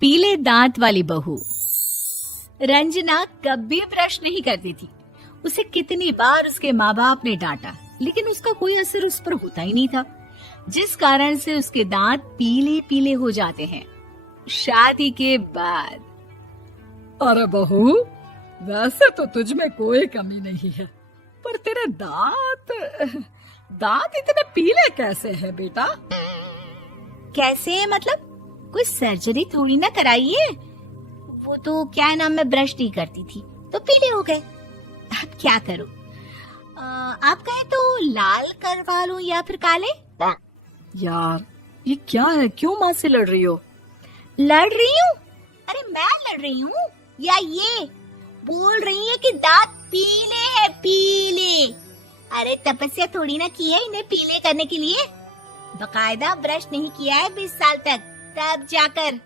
पीले दांत वाली बहू। रंजना कभी ब्रश नहीं करती थी। उसे कितनी बार उसके माँ बाप ने डांटा, लेकिन उसका कोई असर उस पर होता ही नहीं था, जिस कारण से उसके दांत पीले पीले हो जाते हैं। शादी के बाद अरे बहू, वैसे तो तुझ में कोई कमी नहीं है, पर तेरे दांत इतने पीले कैसे हैं बेटा? कैसे मतलब? कोई सर्जरी थोड़ी ना कराई है। वो तो क्या नाम, मैं ब्रश नहीं करती थी तो पीले हो गए। अब क्या करूं? आप कहें तो लाल करवा लूं या फिर काले? यार ये क्या है, क्यों माँ से लड़ रही हो? लड़ रही हूँ? अरे मैं लड़ रही हूँ या ये बोल रही है कि दांत पीले हैं, पीले। अरे तपस्या थोड़ी ना की है इन्हें पीले करने के लिए। बकायदा ब्रश नहीं किया है 20 साल तक, तब जाकर।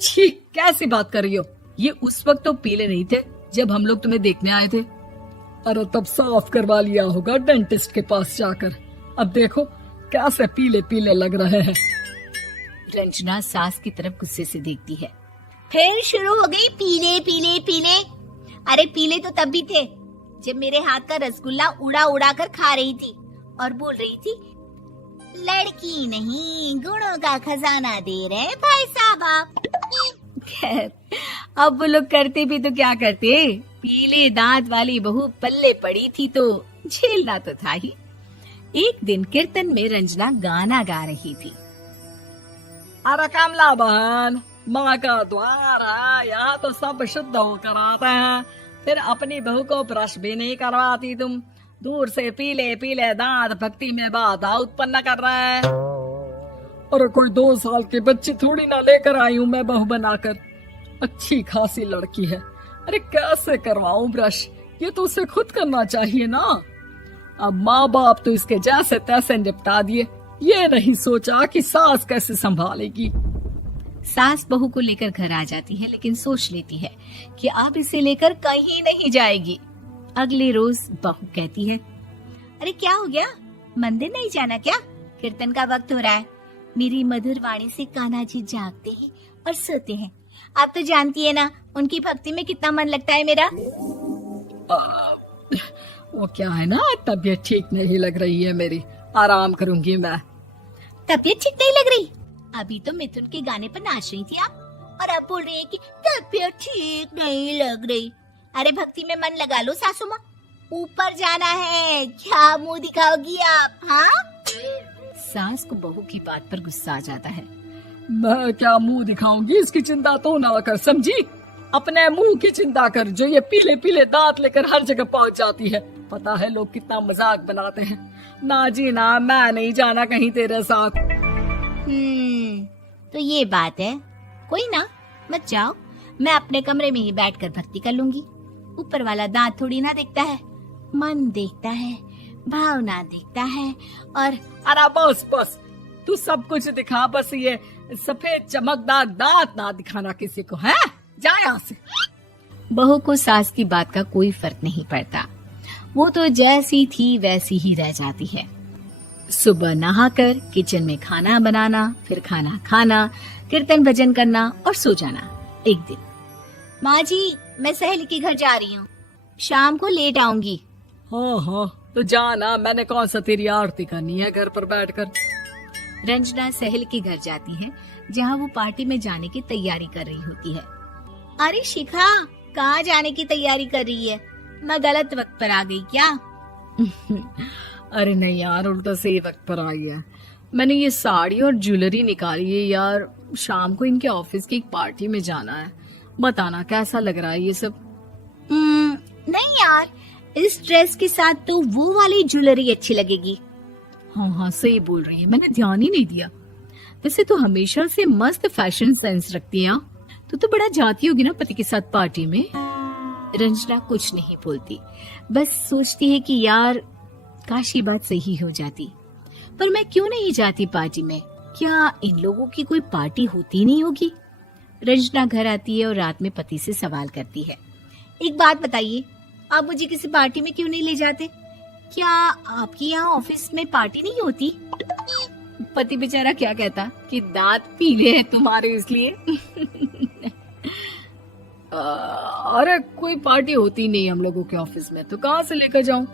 छी, कैसी बात कर रही हो? ये उस वक्त तो पीले नहीं थे जब हम लोग तुम्हें देखने आए थे। अरे तब साफ करवा लिया होगा डेंटिस्ट के पास जाकर। अब देखो कैसे पीले पीले लग रहे हैं। रंजना सास की तरफ गुस्से से देखती है। फिर शुरू हो गई पीले पीले पीले। अरे पीले तो तब भी थे जब मेरे हाथ का रसगुल्ला उड़ा उड़ा कर खा रही थी और बोल रही थी, लड़की नहीं गुणों का खजाना दे रहे भाई साहब आप। खैर, अब वो लोग करते भी तो क्या करते, पीले दांत वाली बहू पल्ले पड़ी थी तो झेलना तो था ही। एक दिन कीर्तन में रंजना गाना गा रही थी। अरे कमला बहन, माँ का द्वार है, यहाँ तो सब शुद्ध होकर आते हैं, फिर अपनी बहू को ब्रश भी नहीं करवाती तुम। दूर से पीले पीले दांत भक्ति में बाधा उत्पन्न कर रहे हैं। अरे कोई 2 साल की बच्ची थोड़ी ना लेकर आई हूँ मैं बहू बनाकर। अच्छी खासी लड़की है, अरे कैसे करवाऊं ब्रश? ये तो उसे खुद करना चाहिए ना। अब माँ बाप तो इसके जैसे तैसे निपटा दिए, ये नहीं सोचा कि सास कैसे संभालेगी। सास बहू को लेकर घर आ जाती है, लेकिन सोच लेती है कि अब इसे लेकर कहीं नहीं जाएगी। अगले रोज बहू कहती है, अरे क्या हो गया, मंदिर नहीं जाना क्या? कीर्तन का वक्त हो रहा है। मेरी मधुर वाणी से कान्हा जी जागते हैं और सोते हैं। आप तो जानती है ना उनकी भक्ति में कितना मन लगता है मेरा। वो क्या है ना, तबीयत ठीक नहीं लग रही है मेरी, आराम करूंगी मैं। तबीयत ठीक नहीं लग रही? अभी तो मिथुन के गाने पर नाच रही थी आप, और अब बोल रही है कि तबीयत ठीक नहीं लग रही। अरे भक्ति में मन लगा लो सासू माँ, ऊपर जाना है, क्या मुंह दिखाओगी आप? हाँ? सास को बहू की बात पर गुस्सा आ जाता है। मैं क्या मुंह दिखाऊंगी, इसकी चिंता तो ना कर, समझी? अपने मुंह की चिंता कर, जो ये पीले पीले दांत लेकर हर जगह पहुंच जाती है। पता है लोग कितना मजाक बनाते हैं। ना जी ना, मैं नहीं जाना कहीं तेरे साथ। तो ये बात है, कोई ना, मत जाओ, मैं अपने कमरे में ही बैठकर भक्ति कर लूंगी। ऊपर वाला दांत थोड़ी ना देखता है, मन देखता है, भावना देखता है। और अरे बस बस, तू सब कुछ दिखा, बस ये सफेद चमकदार दांत ना दिखाना किसी को, है? जा यहाँ से। बहू को सास की बात का कोई फर्क नहीं पड़ता, वो तो जैसी थी वैसी ही रह जाती है। सुबह नहाकर किचन में खाना बनाना, फिर खाना खाना, कीर्तन भजन करना और सो जाना। एक दिन, माँ जी मैं सहेली के घर जा रही हूँ, शाम को लेट आऊंगी। हाँ हाँ तो जाना, मैंने कौन सा तेरी आरती करनी है घर पर बैठकर। रंजना सहेली के घर जाती है, जहाँ वो पार्टी में जाने की तैयारी कर रही होती है। अरे शिखा, कहाँ जाने की तैयारी कर रही है? मैं गलत वक्त पर आ गई क्या? अरे नहीं यार, उल्टा सही वक्त पर आ गया। मैंने ये साड़ी और ज्वेलरी निकाली है यार, शाम को इनके ऑफिस की एक पार्टी में जाना है। बताना कैसा लग रहा है ये सब? नहीं यार, इस ड्रेस के साथ तो वो वाली ज्वेलरी अच्छी लगेगी। हाँ हाँ सही बोल रही है, मैंने ध्यान ही नहीं दिया। वैसे तो हमेशा से मस्त फैशन सेंस रखती है। तो बड़ा जाती होगी ना पति के साथ पार्टी में। रंजना कुछ नहीं बोलती, बस सोचती है कि यार काश ये बात सही हो जाती, पर मैं क्यों नहीं जाती पार्टी में? क्या इन लोगों की कोई पार्टी होती नहीं होगी? रंजना घर आती है और रात में पति से सवाल करती है, एक बात बताइए, आप मुझे किसी पार्टी में क्यों नहीं ले जाते? क्या आपकी यहाँ ऑफिस में पार्टी नहीं होती? पति बेचारा क्या कहता कि दांत पीले हैं तुम्हारे इसलिए। अरे कोई पार्टी होती नहीं हम लोगों के ऑफिस में, तो कहाँ से लेकर जाऊं?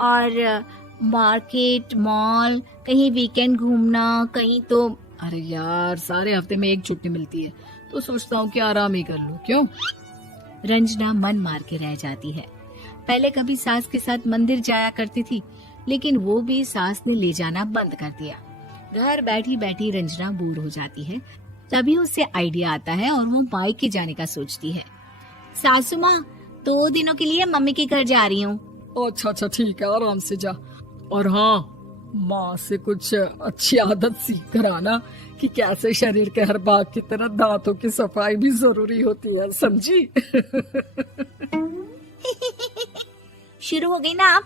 और मार्केट, मॉल, कहीं वीकेंड घूमना, कहीं तो। अरे यार, सारे हफ्ते में एक छुट्टी मिलती है, तो सोचता हूँ कि आराम ही कर लूं। क्यों? रंजना मन मार के रह जाती है। पहले कभी सास के साथ मंदिर जाया करती थी, लेकिन वो भी सास ने ले जाना बंद कर दिया। घर बैठी बैठी रंजना बोर हो जाती है। तभी उसे आइडिया आता है और वो मायके जाने का सोचती है। सासू माँ, 2 दिनों के लिए मम्मी के घर जा रही हूँ। अच्छा ठीक है, आराम से जा। और हाँ, माँ से कुछ अच्छी आदत सीख कर आना कि कैसे शरीर के हर भाग की तरह दांतों की सफाई भी जरूरी होती है, समझी? शुरू हो गई ना आप।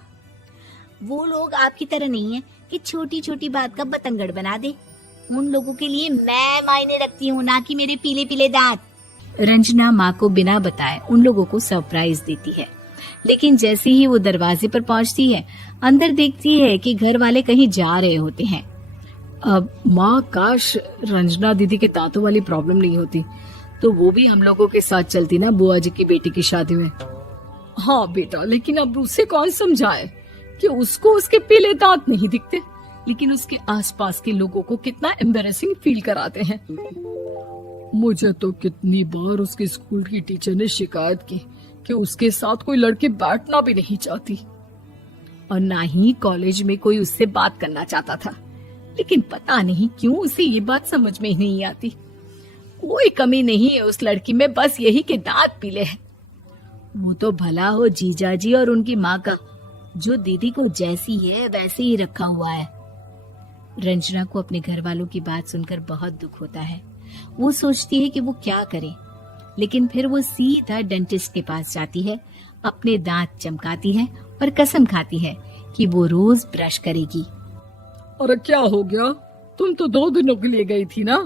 वो लोग आपकी तरह नहीं है कि छोटी छोटी बात का बतंगड़ बना दे। उन लोगों के लिए मैं मायने रखती हूँ, ना कि मेरे पीले पीले दांत। रंजना माँ को बिना बताए उन लोगों को सरप्राइज देती है, लेकिन जैसे ही वो दरवाजे पर पहुंचती है, अंदर देखती है कि घर वाले कहीं जा रहे होते हैं। अब माँ, काश रंजना दीदी के दांतों वाली प्रॉब्लम नहीं होती, तो वो भी हम लोगों के साथ चलती ना बुआ जी की बेटी की शादी में। हाँ बेटा, लेकिन अब उसे कौन समझाए कि उसको उसके पीले दांत नहीं दिखते, लेकिन उसके आसपास के लोगों को कितना एम्बैरेसिंग फील कराते हैं। मुझे तो कितनी बार उसके स्कूल की टीचर ने शिकायत की कि उसके साथ कोई लड़की बैठना भी नहीं चाहती, और ना ही कॉलेज में कोई उससे बात करना चाहता था। लेकिन पता नहीं क्यों उसे ये बात समझ में ही नहीं आती। कोई कमी नहीं है उस लड़की में, बस यही कि दांत पीले हैं। वो तो भला हो जीजा जी और उनकी माँ का, जो दीदी को जैसी है वैसे ही रखा हुआ है। रंजना को अपने घर वालों की बात सुनकर बहुत दुख होता है। वो सोचती है कि वो क्या करे, लेकिन फिर वो सीधा डेंटिस्ट के पास जाती है, अपने दांत चमकाती है और कसम खाती है कि वो रोज ब्रश करेगी। अरे क्या हो गया? तुम तो 2 दिनों के लिए गई थी ना,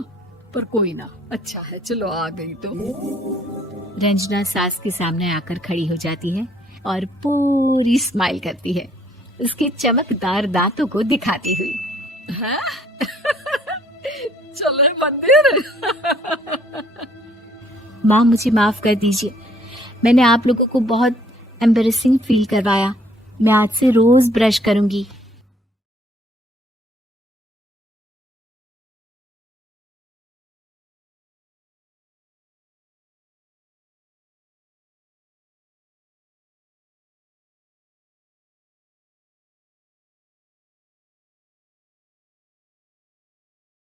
पर कोई ना, अच्छा है, चलो आ गई तो। रंजना सास के सामने आकर खड़ी हो जाती है और पूरी स्माइल करती है, उसके चमकदार दांतों को दिखाती हुई। हैं? चले मंदिर। माँ, मुझे माफ कर दीजिए, मैंने आप लोगों को बहुत एम्बैरेसिंग फील करवाया। मैं आज से रोज ब्रश करूंगी।